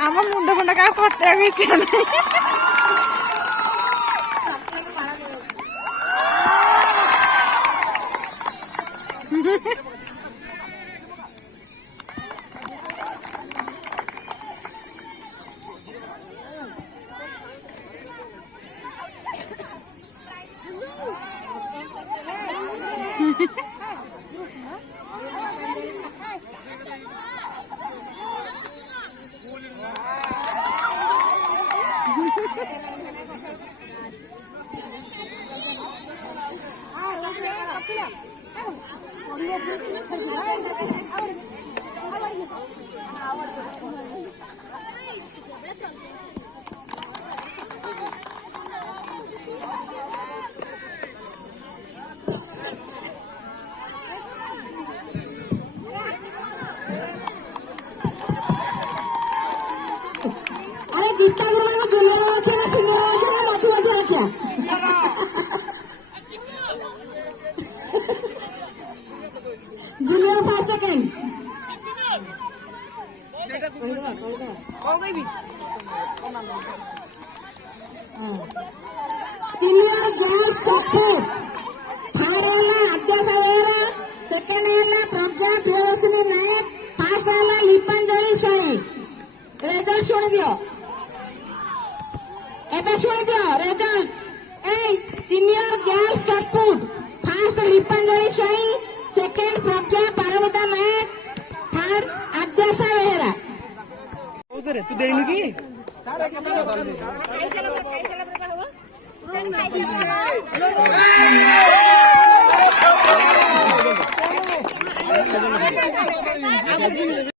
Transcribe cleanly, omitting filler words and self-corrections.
आम मुंड फुंड क्या कटा इच्छा नहीं गीता गुरु को जूनियर रखे ना सीनियर रखे ना मची मची रखे junior first second senior girls support third है अध्यासा वेरा सेकंड है प्रज्ञा प्रियदर्शनी नायक फर्स्ट है लिपंजलि स्वाई रिजल्ट सुन दियो एबे सुन दियो रिजल्ट ए senior girls sport first Lipanjali Swain second Pragya पार्वता नायक थर्ड अध्यासा वेरा उधर तू देनु की